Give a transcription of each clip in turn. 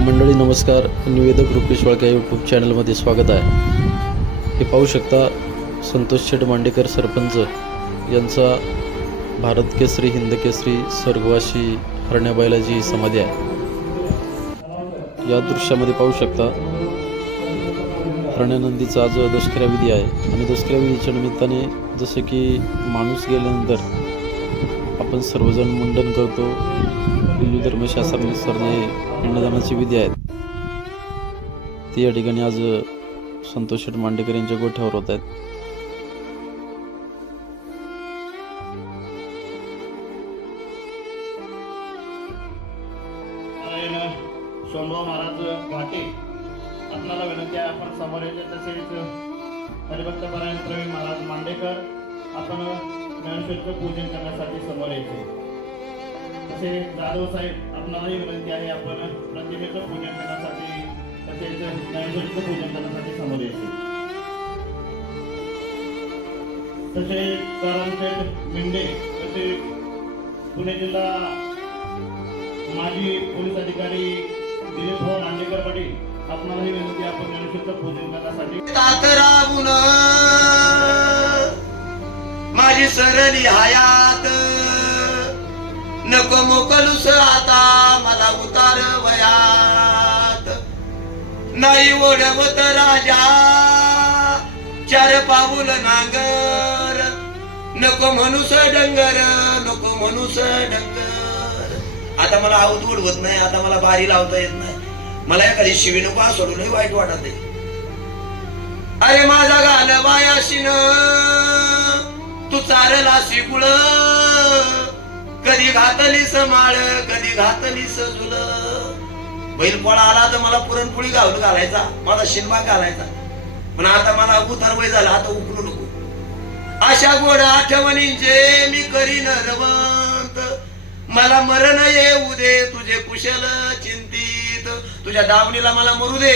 मंडळी नमस्कार. निवेदक रुपेश वाळके यूट्यूब चॅनलमध्ये स्वागत आहे. हे पाहू शकता संतोष शेठ मांडेकर सरपंच यांचा भारत केसरी हिंद केसरी स्वर्गवासी हरण्या बैलाची समाधी आहे. या दृश्यामध्ये पाहू शकता हरण्यानंदीचा आज दशकऱ्या विधी आहे आणि दशकऱ्या विधीच्या निमित्ताने जसे की माणूस गेल्यानंतर आपण सर्वजण मुंडन करतो, हिंदू धर्मशास्त्रानुसार पिंडदानाची विधी आहेत ती या ठिकाणी आज संतोष शेठ मांडेकर यांच्या गोठ्यावर होत आहेत. सोनभाऊ महाराज घाटे आपल्याला विनंती आहे, आपण समोर येते. तसेच हरिभक्त परायण प्रवीण महाराज मांडेकर आपण ज्ञानेश्वरीचं पूजन करण्यासाठी समोर येते. तसे जाधव साहेब आपणालाही विनंती आहे, आपण प्रतिमेचं पूजन करण्यासाठी तसेच ज्ञानेश्वरीचं पूजन करण्यासाठी समोर येते. तसे करमशेठ मिंडे तसे पुणे जिल्हा माजी पोलीस अधिकारी दिलीप भाऊ नांदेकर पाटील आपणालाही विनंती आहे, आपण ज्ञानेश्वरीचं पूजन करण्यासाठी तातरावून माझी सरली हयात नको मोकलूस आता मला उतार वयात नाही ओढवत राजा चार पाऊल नांगर नको म्हणूस डंगर नको म्हणूस डंगर. आता मला आवत उडवत नाही, आता मला बारी लावता येत नाही, मला एखादी शिवी नको सोडून वाईट वाटत आहे. अरे माझा गाल वायाशीन तू चारला शिकुळ कधी घातलीस माळ कधी घातलीस झुल. बैल पोळा आला तर मला पुरणपोळी घालायचा, माझा शिनबा घालायचा, पण आता मला उतार वय झाला, आता उकलू नको. अशा गोड आठवणींचे मी करीन रवंत मला मरण येऊ दे तुझे कुशल चिंतित. तुझ्या दावणीला मला मरू दे,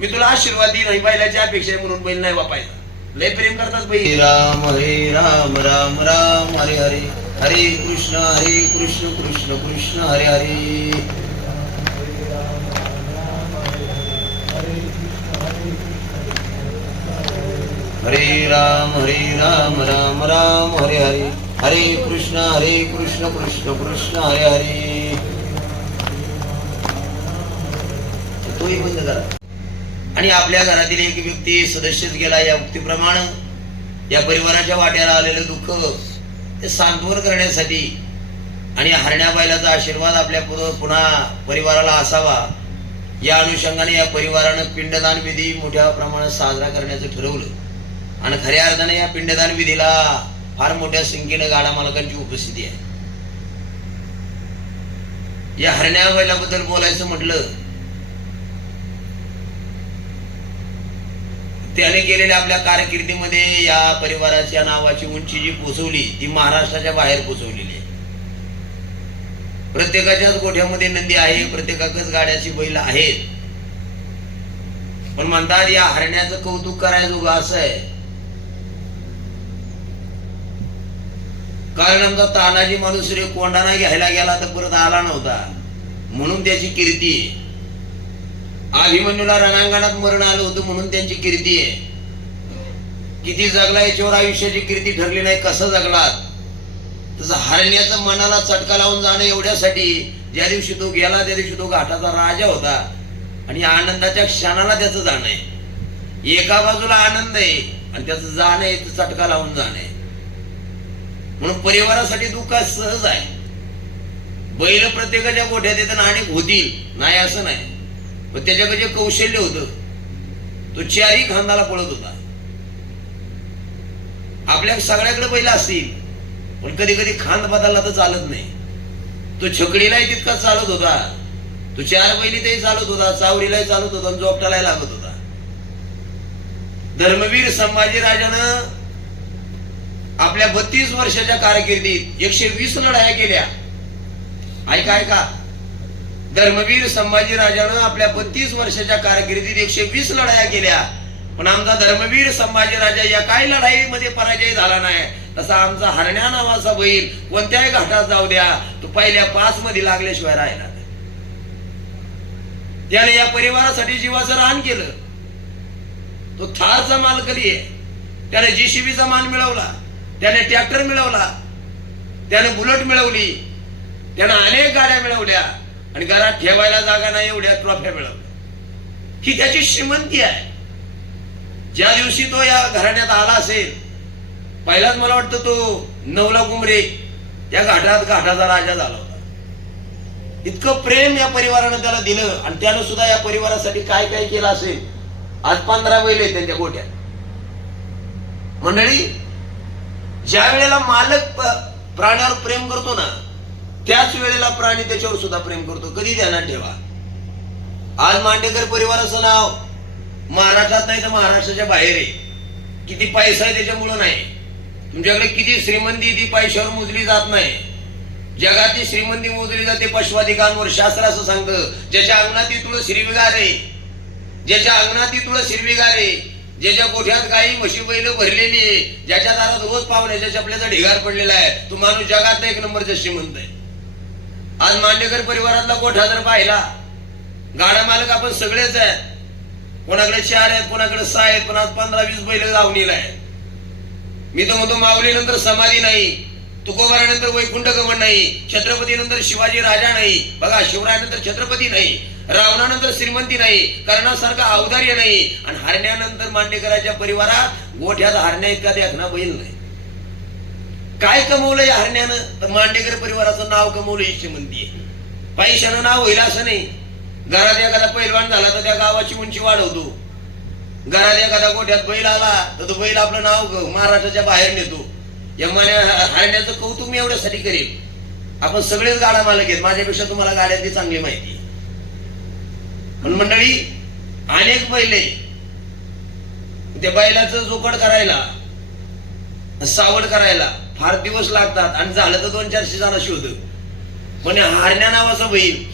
मी तुला आशीर्वाद देईन. नाही बैलाची अपेक्षा आहे म्हणून बैल नाही वापायचा. लय प्रेम करतात बैल. राम हरे राम राम राम हरे हरे हरे कृष्ण कृष्ण कृष्ण हरे हरे. हरे राम राम राम हरे हरे हरे कृष्ण कृष्ण कृष्ण हरे हरे. तोही बंद करा. आणि आपल्या घरातील एक व्यक्ती सदस्यच गेला, या व्यक्तीप्रमाणे या परिवाराच्या वाट्याला आलेलं दुःख ते सांत्वन करण्यासाठी आणि हरण्या बैलाचा आशीर्वाद आपल्या पुन्हा परिवाराला असावा या अनुषंगाने या परिवारानं पिंडदान विधी मोठ्या प्रमाणात साजरा करण्याचं ठरवलं. आणि खऱ्या अर्थाने या पिंडदान विधीला फार मोठ्या संख्येने गाडा मालकांची उपस्थिती आहे. या हरण्या बैलाबद्दल बोलायचं म्हटलं, त्याने केलेल्या आपल्या कारकिर्दीमध्ये या परिवाराच्या नावाची उंची जी पोचवली ती महाराष्ट्राच्या बाहेर पोचवलेली आहे. प्रत्येकाच्याच गोठ्यामध्ये नंदी आहे, प्रत्येकाकच गाड्याची बैल आहेत, पण म्हणतात या हरण्याचं कौतुक करायचं असं आहे. कारण आमचा तानाजी माणूस रे कोंडाणा घ्यायला गेला तर परत आला नव्हता म्हणून त्याची कीर्ती आहे. अभिमन्यूला रणांगणात मरण आलं होतं म्हणून त्यांची कीर्ती आहे. किती जगला याच्यावर आयुष्याची कीर्ती ठरली नाही, कसं जगलात. तसं हरण्याचं मनाला चटका लावून जाणं एवढ्यासाठी ज्या दिवशी तो गेला त्या दिवशी तो घाटाचा राजा होता आणि आनंदाच्या क्षणाला त्याचं जाणं आहे. एका बाजूला आनंद आहे आणि त्याचं जाणं आहे चटका लावून जाणं आहे. म्हणून परिवारासाठी दुःख सहज आहे. बैल प्रत्येकाच्या गोठ्यात येताना अनेक होतील नाही असं नाही, पण त्याच्याकडे जे कौशल्य होतं तो चारही खांदाला पळत होता. आपल्या सगळ्याकडे बैल असतील पण कधी कधी खांद बदलला तर चालत नाही. तो छकडीलाही तितकाच चालत होता, तो चार बैलीतही चालत होता, चावरीलाही चालत होता, जोपटालाही लागत होता. धर्मवीर संभाजीराजानं आपल्या 32 वर्षाच्या कारकिर्दीत 120 लढाया केल्या. ऐका, धर्मवीर संभाजीराजानं आपल्या 32 वर्षाच्या कारकिर्दीत 120 लढाया केल्या, पण आमचा धर्मवीर संभाजीराजा या काही लढाईमध्ये पराजय झाला नाही. तसा आमचा हरण्या नावाचा बैल कोणत्याही घाटात जाऊ द्या तो पहिल्या 5 मध्ये लागल्याशिवाय राहिला. त्याने या परिवारासाठी जीवाचं रान केलं. तो थारचा मालकरी आहे. त्याने JCBचा मान मिळवला, त्याने ट्रॅक्टर मिळवला, त्याने बुलेट मिळवली, त्याने अनेक गाड्या मिळवल्या आणि घरात ठेवायला जागा नाही एवढ्या ट्रॉफ्या मिळवल्या. ही त्याची श्रीमंती आहे. ज्या दिवशी तो या घराण्यात आला असेल, पहिलाच मला वाटतं तो 9 कुंभरे त्या घाटाचा राजा झाला होता. इतकं प्रेम या परिवारानं त्याला दिलं आणि त्यानं सुद्धा या परिवारासाठी काय काय केलं असेल. आज 15 बैल आहेत त्यांच्या गोट्यात. मंडळी, ज्या वेळेला मालक प्राण्यावर प्रेम करतो ना, त्याच वेळेला प्राणी त्याच्यावर सुद्धा प्रेम करतो. कधी ध्यानात ठेवा. आज मांडेकर परिवाराचं नाव महाराष्ट्रात नाही तर महाराष्ट्राच्या बाहेर आहे. किती पैसा आहे त्याच्यामुळं नाही. तुमच्याकडे किती श्रीमंती ती पैशावर मोजली जात नाही. जगातली श्रीमंती मोजली जाते पशुधिकांवर. शास्त्र असं सांगतं, ज्याच्या अंगणात ती तुळस हिरवीगार आहे, ज्याच्या अंगणात ती तुळस हिरवीगार आहे, ज्याच्या गोठ्यात गाई म्हशी बैल भरलेली आहे, ज्याच्या दारात रोज पाहुण्याच्या चपल्याचा ढिगार पडलेला आहे, तो माणूस जगातला 1 नंबरचा श्रीमंत आहे. आज मांडेकर परिवारातला गोठा जर पाहिला, गाडा मालक आपण सगळेच आहेत. कोणाकडे 4 आहेत, कोणाकडे 6 आहेत, पण आज 15-20 बैल लावणीला आहे. मी तर म्हणतो, माऊली नंतर समाधी नाही, तुकोबारानंतर वैकुंठ गमन नाही, छत्रपती नंतर शिवाजी राजा नाही, बघा शिवरायानंतर छत्रपती नाही, रावणानंतर श्रीमंती नाही, कर्णासारखा औदार्य नाही, आणि हरण्यानंतर मांडेकरांच्या परिवारात गोठ्यात हरण्या इतका देखना बैल नाही. काय कमवलं या हरण्यानं? तर मांडेकर परिवाराचं नाव कमवलं. ही श्रीमंती आहे. पैशानं नाव होईल असं नाही. घरात एखादा पैलवान झाला तर त्या गावाची उंची वाढवतो. घरात एखादा गोठ्यात बैल आला तर तो बैल आपलं नाव महाराष्ट्राच्या बाहेर नेतो. या हरण्याचं कौतुक मी एवढ्यासाठी करेल. आपण सगळेच गाडा मालक आहेत. माझ्यापेक्षा तुम्हाला गाड्यातली चांगली माहिती आहे. पण मंडळी, अनेक बैल त्या बैलाचं जोकड करायला, सावड करायला फार दिवस लागतात आणि झालं तर 200-400 जणांशी होतं. पण हरण्या नावाचा बैल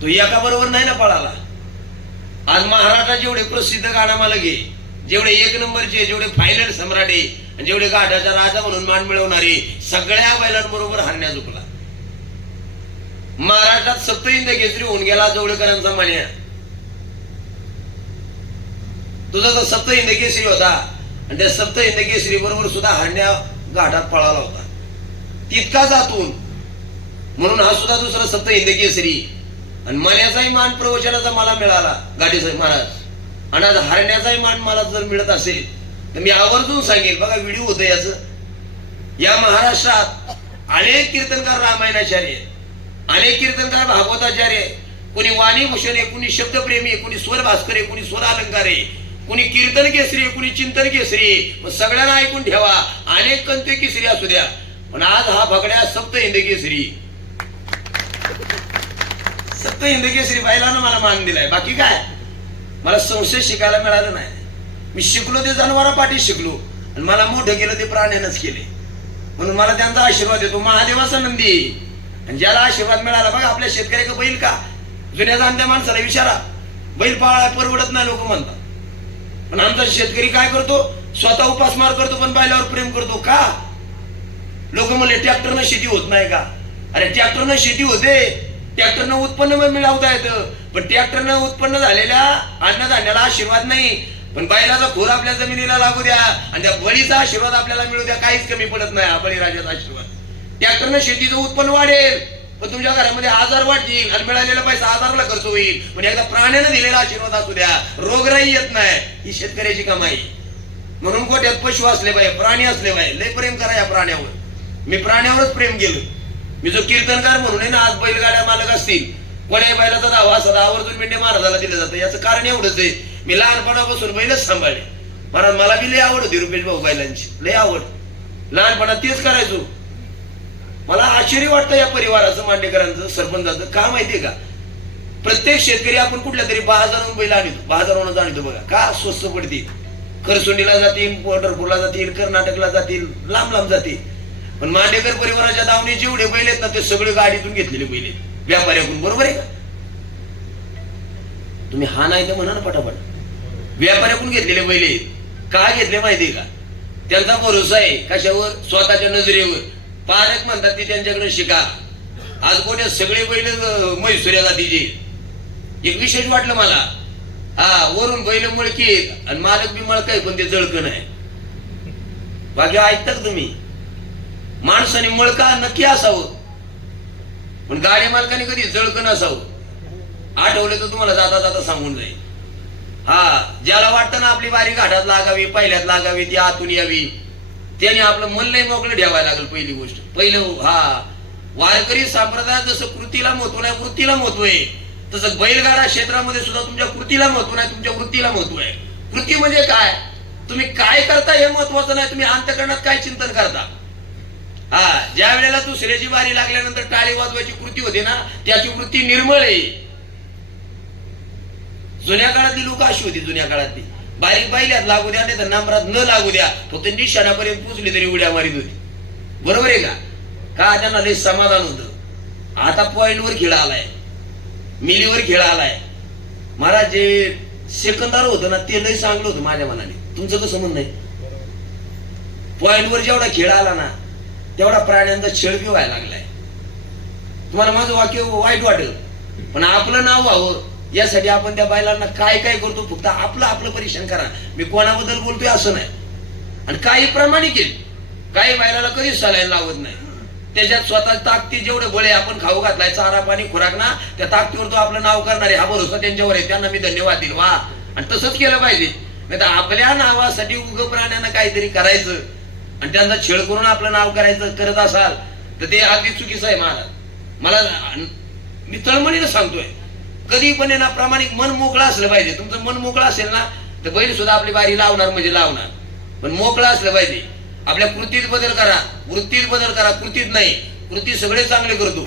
तो एका बरोबर नाही ना पळाला. आज महाराष्ट्रात जेवढे प्रसिद्ध गाडा मालक आहे, जेवढे 1 नंबरचे, जेवढे फायनल सम्राट आहे, आणि जेवढे गाठाचा राजा म्हणून मान मिळवणारे, सगळ्या बैलांबरोबर हरण्या झुकला. महाराष्ट्रात सप्तहिंद केसरी होऊन गेला जवळकरांचा मान्या. तुझा तर सप्तहिंद केसरी होता आणि त्या सप्तहिंद केसरी बरोबर सुद्धा हरण्या घाटात पळाला होता. तितकाच आतून म्हणून हा सुद्धा दुसरा सप्तहिंद केसरी. आणि मान्याचाही मान प्रवचनाचा मला मिळाला गाडीसाहेब महाराज. आणि आज हरण्याचाही मान मला जर मिळत असेल तर मी आवर्जून सांगेन. बघा व्हिडिओ होतं याच. या महाराष्ट्रात अनेक कीर्तनकार रामायणाचार्य, अनेक कीर्तनकार भागवताचार्य, कोणी वाणीभूषण आहे, कोणी शब्दप्रेमी आहे, कोणी स्वर भास्कर आहे, कोणी स्वर अलंकार आहे, कोणी कीर्तन केसरी आहे, कोणी चिंतन केसरी आहे. सगळ्यांना ऐकून ठेवा. अनेक कंते केसरी असू द्या, पण आज हा भगड्या सप्तहिंद केसरी, सप्तहिंद केसरी बैलानं मला मान दिलाय. बाकी काय मला संशय शिकायला मिळालं नाही. मी शिकलो ते जनावरापाठी शिकलो आणि मला मोठं केलं ते प्राण्यानंच केले. म्हणून मला त्यांचा आशीर्वाद येतो. महादेवाचा नंदी. आणि ज्याला आशीर्वाद मिळाला, बघा आपल्या शेतकऱ्याला बैल का, जुन्या जाणत्या माणसाला विचारा, बैल पाळायला परवडत नाही लोक म्हणतात. पण आमचा शेतकरी काय करतो, स्वतः उपासमार करतो पण बैलावर प्रेम करतो. का? लोक म्हणले ट्रॅक्टरनं शेती होत नाही का? अरे ट्रॅक्टरनं शेती होते, ट्रॅक्टरनं उत्पन्न मिळवता येतं, पण ट्रॅक्टरनं उत्पन्न झालेल्या अन्नधान्याला आशीर्वाद नाही. पण बैलाचा खोर आपल्या जमिनीला लागू द्या आणि त्या बळीचा आशीर्वाद आपल्याला मिळू द्या, काहीच कमी पडत नाही. हा बळीराजाचा आशीर्वाद. ट्रॅक्टरनं शेतीचं उत्पन्न वाढेल, पण तुमच्या घरामध्ये आजार वाढतील आणि मिळालेला पैसा आजाराला खर्च होईल. पण एकदा प्राण्यानं दिलेला आशीर्वाद असू द्या, रोगराई येत नाही. ही शेतकऱ्याची कमाई. म्हणून गोठ्यात पशु असले पाहिजे, प्राणी असले पाहिजे. लय प्रेम करा या प्राण्यावर. मी प्राण्यावरच प्रेम केलं. मी जो कीर्तनकार म्हणून आहे ना, आज बैलगाड्या मालक असतील, कोण्या बैलाचा दावा असा आवर्जून मेंढे महाराजाला दिलं जातं. याचं कारण एवढंच आहे, मी लहानपणापासून बैलच सांभाळले. महाराज मला बी लय आवड होती रुपेश भाऊ बैलांची, लय आवड. लहानपणात तेच करायचो. मला आश्चर्य वाटतं या परिवाराचं, मांडेकरांचं, सरपंचाचं. का माहितीये का, प्रत्येक शेतकरी आपण कुठल्या तरी बाजारावरून बैल आणतो, बाजारावरून आणतो. बघा का स्वस्त पडतील. खरसुंडीला जातील, पंढरपूरला जातील, कर्नाटकला जातील, लांब लांब जातील. पण मांडेकर परिवाराच्या दावणी जेवढे बैल आहेत ना, ते सगळे गाडीतून घेतलेले बैल आहेत, व्यापाऱ्याकडून. बरोबर आहे का? तुम्ही हा नाही तर म्हणा ना पटापट. व्यापाऱ्याकडून घेतलेले बैल आहेत. का घेतले माहितीये का? त्यांचा भरोसा आहे कशावर? स्वतःच्या नजरेवर. पारक म्हणतात ते त्यांच्याकडे शिका. आज कोणी सगळे बैल म्हैसुऱ्या जातीचे. एक विशेष वाटलं मला. हा, वरून बैल मळकीत आणि मालक बी मळकाय, पण ते जळकं नाही. बाकी ऐकतात तुम्ही, माणसाने मळका नक्की असावं, पण गाडी मालकाने कधी जळकं नसावं. आठवलं तर तुम्हाला जाता जाता सांगून जाईल. हा, ज्याला वाटतं ना आपली बारी घाटात लागावी, पहिल्यात लागावी, ती आतून यावी, त्याने आपलं मन लय मोकळं ठेवायला लागेल. पहिली गोष्ट पहिलं, हा, वारकरी संप्रदायात जसं कृतीला महत्व नाही, वृत्तीला महत्व आहे, तसं बैलगाडा क्षेत्रामध्ये सुद्धा तुमच्या कृतीला महत्व नाही, तुमच्या वृत्तीला महत्व आहे. कृती म्हणजे काय? तुम्ही काय करता हे महत्वाचं नाही, तुम्ही अंतःकरणात काय चिंतन करता. हा, ज्या वेळेला दुसऱ्याची बारी लागल्यानंतर टाळी वाजवायची कृती होते ना, त्याची वृत्ती निर्मळ आहे. जुन्या काळातली लोक अशी होती, जुन्या काळातली बारीक पहिल्यात लागू द्या, नाही तर नंबरात न लागू द्या, फक्त निशाणापर्यंत पोचली तरी उड्या मारित होती. बरोबर आहे का? त्यांना लय समाधान होतं. आता पॉइंटवर खेळ आलाय, मिलीवर खेळ आलाय. महाराज जे सेकंदार होतं ना, ते लय चांगलं होतं माझ्या मनाने. तुमचं कसं म्हणणं आहे? पॉइंटवर जेवढा खेळ आला ना, तेवढा प्राण्यांचा छळ बी व्हायला लागलाय. तुम्हाला माझं वाक्य वाईट वाटेल, पण आपलं नाव व्हावं यासाठी आपण त्या बैलांना काय काय करतो, फक्त आपलं परीक्षण करा. मी कोणाबद्दल बोलतोय असं नाही. आणि काही प्रामाणिक आहे, काही बैलाला कधीच सलाईन लावत नाही. त्याच्यात स्वतः ताकदी जेवढे बळे आपण खाऊ घातलाय, चारा पाणी खुराक ना, त्या ताकदीवर तो आपलं नाव करणार आहे. हा भरोसा त्यांच्यावर आहे, त्यांना मी धन्यवाद देईल. वा, आणि तसंच केलं पाहिजे. नाही तर आपल्या नावासाठी उग प्राण्यांना काहीतरी करायचं आणि त्यांचा छळ करून आपलं नाव करायचं करत असाल तर ते अगदी चुकीचं आहे. मला मी तळमळीनं सांगतोय, कधी पण ना प्रामाणिक मन मोकळं असलं पाहिजे. तुमचं मन मोकळं असेल ना, तर बैल सुद्धा आपली बारी लावणार म्हणजे लावणार, पण मोकळं असलं पाहिजे. आपल्या कृतीत बदल करा, वृत्तीत बदल करा, कृतीत नाही. कृती सगळे चांगले करतो,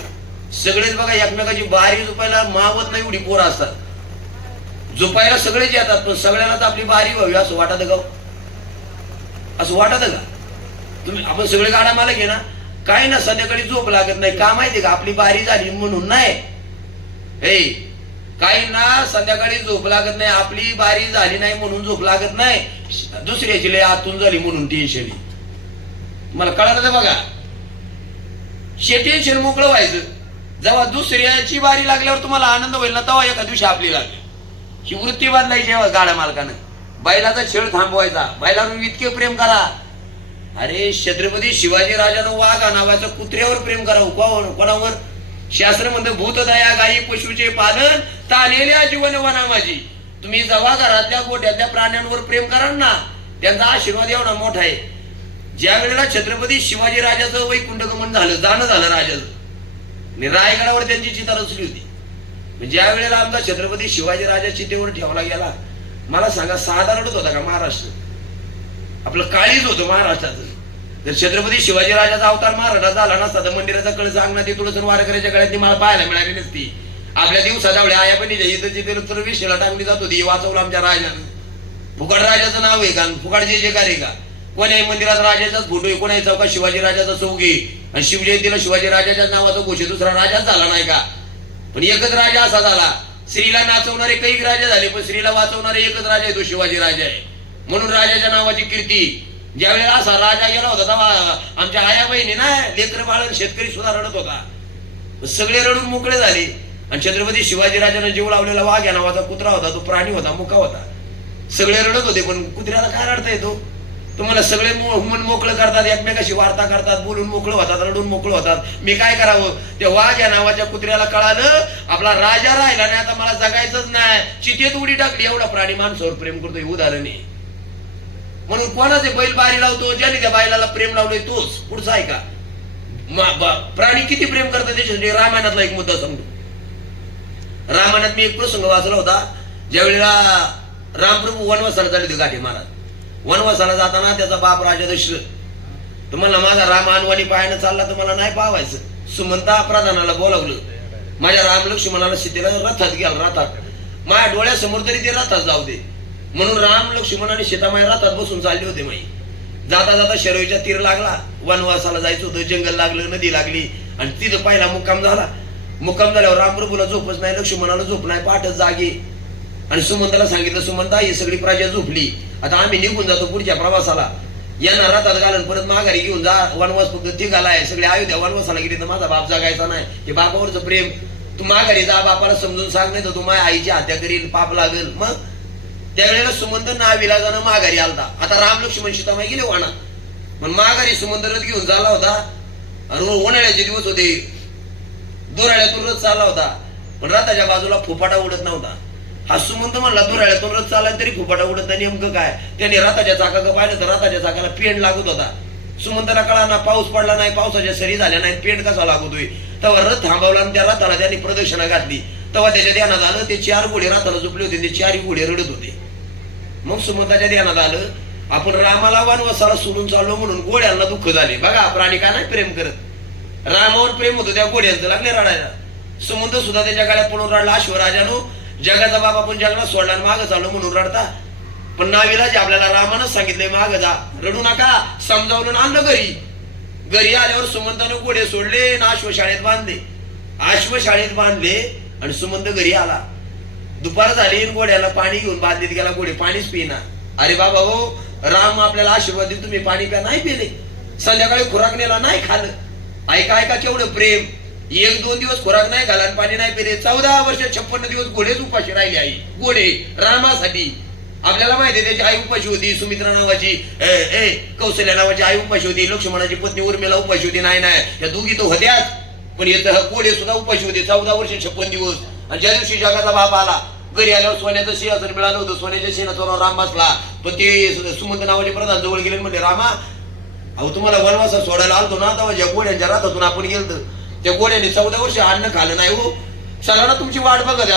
सगळेच बघा एकमेकाची बारी झोपायला मावत नाही एवढी पोरं असतात. झोपायला सगळेच येतात, पण सगळ्यांनाच आपली बारी व्हावी असं वाटत का? असं वाटत का? तुम्ही आपण सगळे गाडा मालक आहे ना, काय ना संध्याकाळी झोप लागत नाही का माहितीये का? आपली बारी झाली म्हणून नाही. हे काही ना संध्याकाळी झोप लागत नाही, आपली बारी झाली नाही म्हणून झोप लागत नाही, दुसऱ्याची लय आतून झाली म्हणून टेन्शन. मला कळालं तर बघा, शे टेन्शन मोकळं व्हायचं. जेव्हा दुसऱ्याची बारी लागल्यावर तुम्हाला आनंद होईल ना, तेव्हा एका दिवशी आपली लागली. ही वृत्ती बदलायची गाड्या मालकानं. बैलाचा छळ थांबवायचा, बैलावर इतके प्रेम करा. अरे छत्रपती शिवाजी राजानं वाघा नावाच्या कुत्र्यावर प्रेम करावं. कोणावर? शास्त्र म्हणतं भूतदया गायी पशुचे पालन तालेल्या जीवन वना माझी. तुम्ही जेव्हा घरातल्या गोठ्यातल्या प्राण्यांवर प्रेम कराल ना, त्यांचा आशीर्वाद एवढा मोठा आहे. ज्या वेळेला छत्रपती शिवाजी राजाचं वैकुंठगमन झालं, जाणं झालं राजाचं, रायगडावर त्यांची चिता रचली होती. ज्या वेळेला आमचा छत्रपती शिवाजी राजा चितेवर ठेवला गेला, मला सांगा साधा रडत होता का महाराष्ट्र? आपलं काळीच होतं महाराष्ट्राचं. जर छत्रपती शिवाजी राजाचा अवतार महाराष्ट्रात झाला नसता तर मंदिराचा कळस अंगणात तुळस वारकऱ्याच्या गळ्यातली मला पाहायला मिळाली नसती. आपल्या दिवसाच्या आया पण इथं विषयाला टांगली जात होती. वाचवलं आमच्या राजानं. फुकट राजाचं नाव आहे का? फुकट जे जे कार्य का? कोणाही मंदिरात राजाचाच फोटो आहे, कोणाही चौकात शिवाजी राजाचा चौक आहे, आणि शिवजयंतीला शिवाजी राजाच्या नावाचा घोषित दुसरा राजाच झाला नाही का? पण एकच राजा असा झाला, स्त्रीला नाचवणारे कैक राजा झाले, पण स्त्रीला वाचवणारे एकच राजा आहे, तो शिवाजी राजा आहे. म्हणून राजाच्या नावाची कीर्ती. ज्या वेळेला असा राजा गेला होता तेव्हा आमच्या आया बहिणी ना, लेकर बाळ शेतकरी सुद्धा रडत होता. सगळे रडून मोकळे झाले. आणि छत्रपती शिवाजी राजाने जीव लावलेला वाघ या नावाचा कुत्रा होता, तो प्राणी होता, मुका होता. सगळे रडत होते, पण कुत्र्याला काय रडता येतो? तुम्हाला सगळे मन मोकळं करतात, एकमेकाशी वार्ता करतात, बोलून मोकळं होतात, रडून मोकळं होतात. मी काय करावं? त्या वाघ या नावाच्या कुत्र्याला कळालं आपला राजा राहिला नाही, आता मला जगायचंच नाही, चितेत उडी टाकली. एवढा प्राणी माणसावर प्रेम करतो, हे उदाहरण आहे. म्हणून कोणाचे बैल बारी लावतो, ज्याने त्या बैलाला प्रेम लावलंय तोच पुढचा आहे का? प्राणी किती प्रेम करतात त्याच्यासाठी रामायणातला एक मुद्दा सांगतो. रामायणात मी एक प्रसंग वाचला होता. ज्या वेळेला रामप्रभू वनवासाला चालले होते गाठी महाराज. वनवासाला जाताना त्याचा बाप राजा दशरथ तुम्हाला माझा राम अनवाणी पाहायला चालला तर मला नाही पाहायचं. सुमंता प्रधानाला बोलावलं. माझ्या राम लक्ष्मणाला सीतेला रथात गेला. रथात माझ्या डोळ्यासमोर तरी ते रथात जाऊ दे म्हणून राम लक्ष्मण आणि सीता माझ्या रथात बसून चालले होते. माई जाता जाता शरयूच्या तीर लागला. वनवासाला जायचं होतं, जंगल लागलं, नदी लागली, आणि तिथं पहिला मुक्काम झाला. मुक्काम झाल्यावर रामप्रभूला झोपच नाही, लक्ष्मणाला झोप नाही, पाठच जागे. आणि सुमंताला सांगितलं, सुमंता ही सगळी प्रजा झोपली, आता आम्ही निघून जातो पुढच्या प्रवासाला. यांना रथात घालून परत माघारी घेऊन जा. वनवास फक्त तिघाला आहे, सगळे अयोध्या वनवासाला गेली तर माझा बाप जगायचा नाही. हे बापावरचं प्रेम. तू माघारी जा, बापाला समजून सांग, नाही तर तू माझ्या आईची हत्या करील, पाप लागेल. मग त्यावेळेला सुमंत नाविलाजानं माघारी आलता. आता राम लक्ष्मण सीतामाई गेले वाणा, पण माघारी सुमंत रथ घेऊन चालला होता. आणि उन्हाळ्याचे दिवस होते, दुराळ्यातून रथ चालला होता, पण रथाच्या बाजूला फुफाटा उडत नव्हता. हा सुमंत म्हणला दुराळ्यातून रथ चालला तरी फुफाटा उडत नाही, नेमकं काय? त्याने रथाच्या चाकाकडे पाहिलं तर रथाच्या चाकाला पेंड लागत होता. सुमंताला कळा ना, पाऊस पडला नाही, पावसाच्या सरी झाल्या नाही, पेंड कसा लागतोय. तेव्हा रथ थांबवला आणि त्या रथाला त्यांनी प्रदक्षिणा घातली. तेव्हा त्याच्या ध्यानात आलं, ते 4 घोडे रथाला झोपले होते, ते 4ही घोडे रडत होते. मग सुमंताच्या ध्यानात आलं, आपण रामाला वनवासाला सोडून चाललो म्हणून घोड्यांना दुःख झाले. बघा, प्राणी का नाही प्रेम करत? रामावर प्रेम होतं, त्या घोड्यांचं लागले रडायला. सुमंत सुद्धा त्याच्या गाड्यात पळून रडला. अश्वराजानो, जगाचा बाप आपण जगाला सोडला आणि मागं चाललो म्हणून रडता. पण नाविलाज आपल्याला रामानंच सांगितलंय मागं जा, रडू नका, समजावून आणलं घरी. घरी आल्यावर सुमंताने घोडे सोडले आणि अश्वशाळेत बांधले. अश्वशाळेत बांधले आणि सुमंत घरी आला. दुपार झाली, घोड्याला पाणी घेऊन बांधलीत गेला. घोडे पाणीच पिना. अरे बाबा हो, राम आपल्याला आशीर्वाद देईल, तुम्ही पाणी प्या. नाही पिले. संध्याकाळी खुराक नेला, नाही खाल्लं. ऐका ऐका केवढं प्रेम. 1-2 दिवस खुराक नाही घाला, पाणी नाही पिले. 14 वर्ष 56 दिवस घोडेच उपाशी राहिले. आई घोडे रामासाठी. आपल्याला माहिती आहे त्याची आई उपाशी होती, सुमित्रा नावाची, कौशल्या नावाची आई उपाशी होती, लक्ष्मणाची पत्नी उर्मिला उपाशी होती. नाही त्या दोघी तो होत्याच, पण याचं घोडे सुद्धा उपाशी होते 14 वर्ष 56 दिवस. आणि ज्या दिवशी जगाचा बाप आला, घरी आल्यावर सोन्याचं सिंहासन मिळालं होतं, सोन्याच्या सिंहासनावर राम बसला. पण ते सुमंत नावाचे प्रधान जवळ गेले, म्हणले रामा, अहो तुम्हाला वनवासा सोडायला आलतो ना, तेव्हा ज्या घोड्यांच्या रातातून आपण गेलतो, त्या घोड्याने 14 वर्ष अन्न खाल्लं नाही हो, सगळ्यांना तुमची वाट बघत.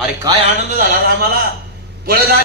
अरे काय आनंद झाला रामाला. पळत